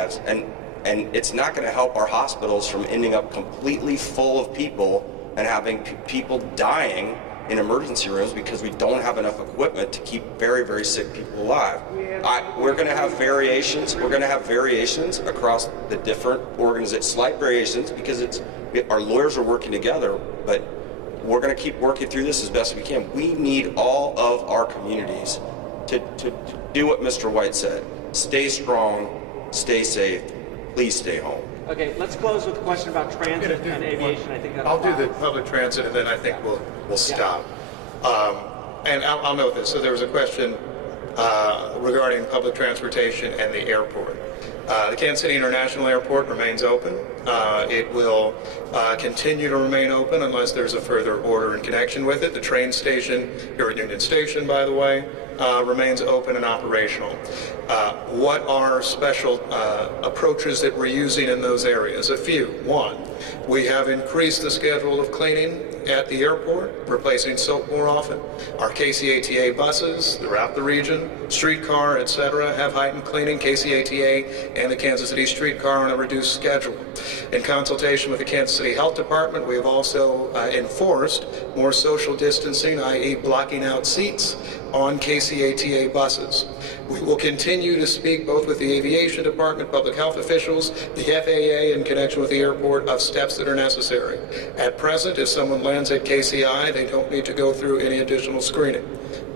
lives, and it's not going to help our hospitals from ending up completely full of people and having people dying in emergency rooms because we don't have enough equipment to keep very, very sick people alive. We're going to have variations. We're going to have variations across the different organizations, slight variations, because our lawyers are working together, but we're going to keep working through this as best we can. We need all of our communities to do what Mr. White said. Stay strong, stay safe, please stay home. Okay, let's close with a question about transit and aviation. I think I'll do the public transit, and then I think we'll stop. And I'll note this. So there was a question regarding public transportation and the airport. The Kansas City International Airport remains open. It will continue to remain open unless there's a further order in connection with it. The train station here at Union Station, by the way, remains open and operational. What are special approaches that we're using in those areas? A few. One, we have increased the schedule of cleaning at the airport, replacing soap more often. Our KCATA buses throughout the region, streetcar, etc., have heightened cleaning. KCATA and the Kansas City streetcar on a reduced schedule. In consultation with the Kansas City Health Department, we have also enforced more social distancing, i.e. blocking out seats on KCATA buses. We will continue to speak both with the Aviation Department, public health officials, the FAA in connection with the airport of steps that are necessary. At present, if someone lands at KCI, they don't need to go through any additional screening.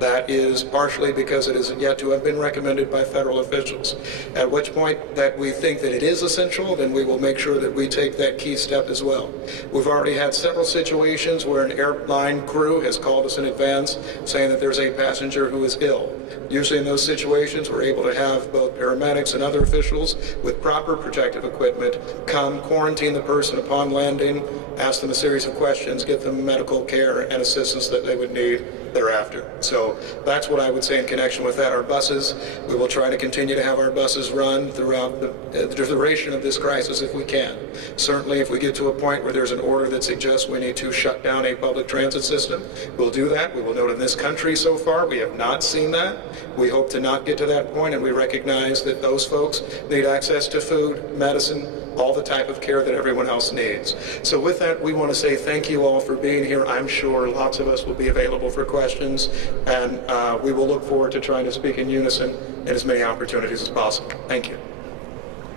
That is partially because it is yet to have been recommended by federal officials. At which point that we think that it is essential, then we will make sure that we take that key step as well. We've already had several situations where an airline crew has called us in advance saying that there's a passenger who is ill. Usually in those situations, we're able to have both paramedics and other officials with proper protective equipment come quarantine the person upon landing, ask them a series of questions, get them medical care and assistance that they would need thereafter. So that's what I would say in connection with that. Our buses, we will try to continue to have our buses run throughout the duration of this crisis if we can. Certainly if we get to a point where there's an order that suggests we need to shut down a public transit system, we'll do that. We will note in this country so far, we have not seen that. We hope to not get to that point, and we recognize that those folks need access to food, medicine, all the type of care that everyone else needs. So with that, we want to say thank you all for being here. I'm sure lots of us will be available for questions, and we will look forward to trying to speak in unison in as many opportunities as possible. Thank you.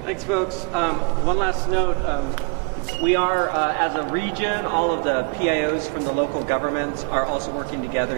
Thanks, folks. One last note. We are, as a region, all of the PIOs from the local governments are also working together